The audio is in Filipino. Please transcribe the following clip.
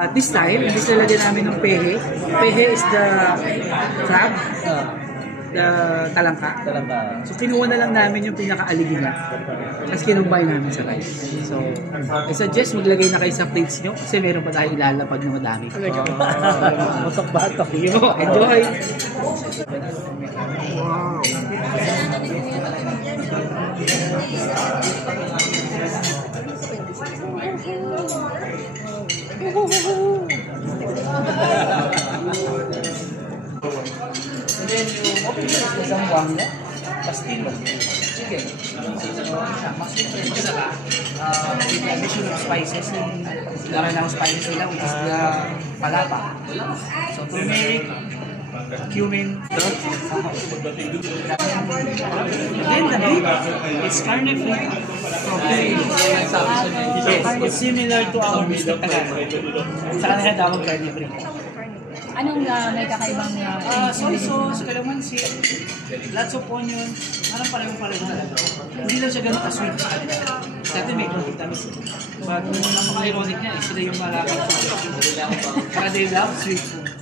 At this time, imbis na lagyan namin ng pehe. Pehe is the crab, the talangka. So kinuha na lang namin yung pinaka-aligi niya. Tapos kinumbay namin sa rice. So, I suggest maglagay na kayo sa plates nyo kasi meron pa tayo ilalapag na madami. Batok-batok. Enjoy! And then yung open is the zamboang niya, pastil, chicken. So, mas masarap. With the addition of spices, laman ng spices nila, which is the palapa. So, turmeric, cumin, then the beef, it's carne free. It's similar to our beef Tagalog. Sa kanila tawag carne free. Anong may kakaibang Soy sauce, calamansi, lots of onion, parang pareho-pareho talaga. Hindi lang siya ganun ka-sweet sa kanila. Dati may konting tamis. But napaka-ironic niya, sila yung malapit sa sweet food. Para they love sweet food.